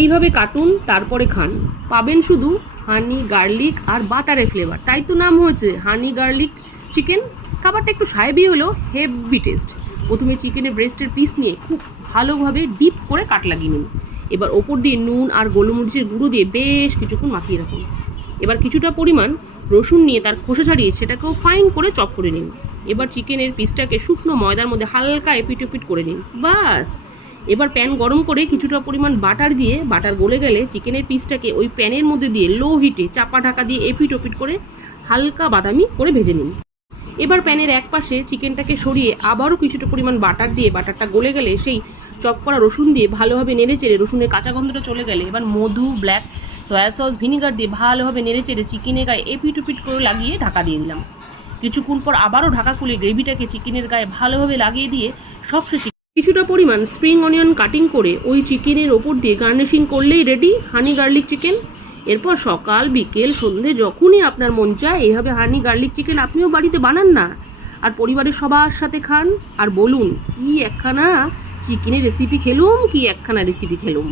এইভাবে কাটুন, তারপরে খান। পাবেন শুধু হানি, গার্লিক আর বাটারের ফ্লেভার। তাই তো নাম হয়েছে হানি গার্লিক চিকেন। খাবারটা একটু সাহেবি হলেও হেভি টেস্ট। প্রথমে চিকেনের ব্রেস্টের পিস নিয়ে খুব ভালোভাবে ডিপ করে কাট লাগিয়ে নিন। এবার ওপর দিয়ে নুন আর গোলমরিচের গুঁড়ো দিয়ে বেশ কিছুক্ষণ মাখিয়ে রাখুন। এবার কিছুটা পরিমাণ রসুন নিয়ে তার খোসা ছাড়িয়ে সেটাকেও ফাইন করে চপ করে নিন। এবার চিকেনের পিসটাকে শুকনো ময়দার মধ্যে হালকা এপিট ওপিট করে নিন। বাস। এবার প্যান গরম করে কিছুটা পরিমাণ বাটার দিয়ে, বাটার গলে গেলে চিকেনের পিসটাকে ওই প্যানের মধ্যে দিয়ে লো হিটে চাপা ঢাকা দিয়ে এপিট ওপিট করে হালকা বাদামি করে ভেজে নিন। এবার প্যানের এক পাশে চিকেনটাকে সরিয়ে আবারও কিছুটা পরিমাণ বাটার দিয়ে, বাটারটা গলে গেলে সেই চপ করা রসুন দিয়ে ভালোভাবে নেড়েচেড়ে, রসুনের কাঁচা গন্ধটা চলে গেলে এবার মধু, ব্ল্যাক সয়া সস, ভিনিগার দিয়ে ভালোভাবে নেড়েচেড়ে চিকেনের গায়ে এপিট ওপিট করে লাগিয়ে ঢাকা দিয়ে দিলাম। কিছুক্ষণ পর আবারও ঢাকা খুলে গ্রেভিটাকে চিকেনের গায়ে ভালোভাবে লাগিয়ে দিয়ে সবশেষে কিছুটা পরিমাণ স্প্রিং অনিয়ন কাটিং করে ওই চিকেনের ওপর দিয়ে গার্নিশিং করলেই রেডি হানি গার্লিক চিকেন। এরপর সকাল, বিকেল, সন্ধে যখনই আপনার মন চায় এইভাবে হানি গার্লিক চিকেন আপনিও বাড়িতে বানান না, আর পরিবারের সবার সাথে খান আর বলুন কি একখানা চিকেনের রেসিপি খেলুম, কি একখানা রেসিপি খেলুম।